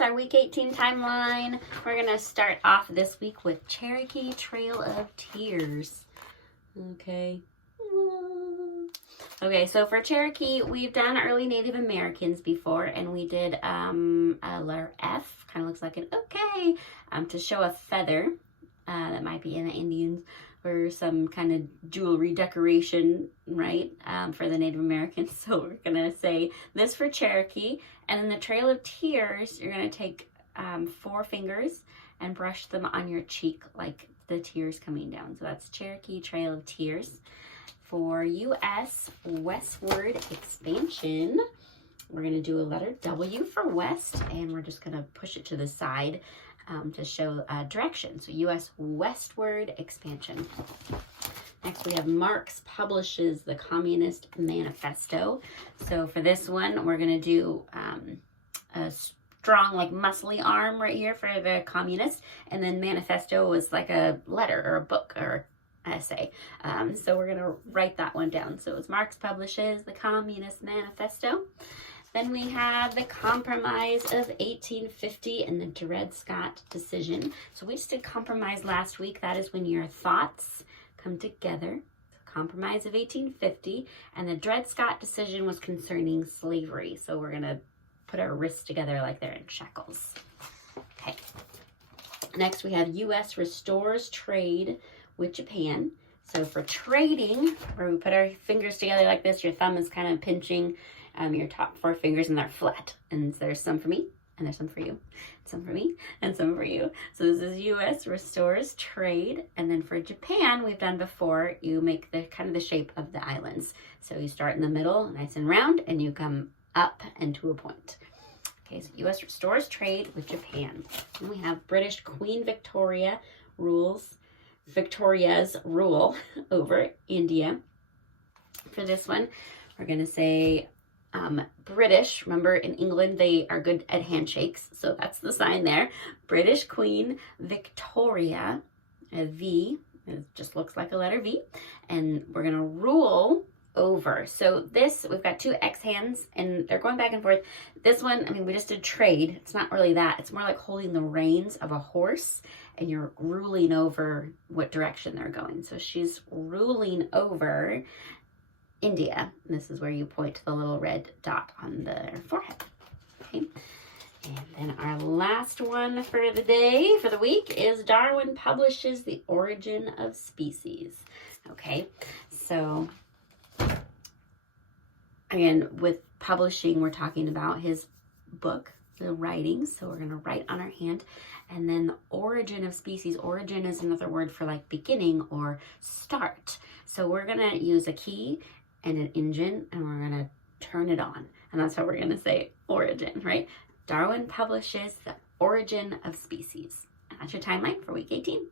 It's our week 18 timeline. We're going to start off this week with Cherokee Trail of Tears. Okay. Okay, so for Cherokee, we've done early Native Americans before, and we did a letter F, kind of looks like an okay, to show a feather that might be in the Indians, or some kind of jewelry decoration, right, for the Native Americans. So we're gonna say this for Cherokee, and in the Trail of Tears, you're gonna take 4 fingers and brush them on your cheek like the tears coming down. So that's Cherokee Trail of Tears. For U.S. westward expansion, we're going to do a letter W for west, and we're just going to push it to the side to show direction. So U.S. westward expansion. Next, we have Marx publishes the Communist Manifesto. So for this one, we're going to do a strong, like muscly arm right here for the communist, and then manifesto was like a letter or a book or essay. So we're going to write that one down. So it's Marx publishes the Communist Manifesto. Then we have the Compromise of 1850 and the Dred Scott decision. So we just did compromise last week. That is when your thoughts come together. So Compromise of 1850, and the Dred Scott decision was concerning slavery. So we're going to put our wrists together like they're in shackles. Okay. Next we have U.S. restores trade with Japan. So for trading, where we put our fingers together like this, your thumb is kind of pinching your top 4 fingers, and they're flat. And so there's some for me, and there's some for you, some for me, and some for you. So this is U.S. restores trade. And then for Japan, we've done before, you make the kind of the shape of the islands. So you start in the middle, nice and round, and you come up and to a point. Okay, so U.S. restores trade with Japan. And we have British Queen Victoria's rule over India. For this one, we're going to say British. Remember, in England, they are good at handshakes, so that's the sign there. British Queen Victoria, a V, it just looks like a letter V, and we're going to rule over. So this, we've got 2 X hands, and they're going back and forth. This one, I mean, we just did trade. It's not really that. It's more like holding the reins of a horse, and you're ruling over what direction they're going. So she's ruling over India. And this is where you point to the little red dot on the forehead. Okay. And then our last one for the day, for the week, is Darwin publishes The Origin of Species. Okay. So again, with publishing, we're talking about his book, the writings. So we're going to write on our hand. And then the origin of species. Origin is another word for like beginning or start. So we're going to use a key and an engine, and we're going to turn it on. And that's how we're going to say origin, right? Darwin publishes The Origin of Species. And that's your timeline for week 18.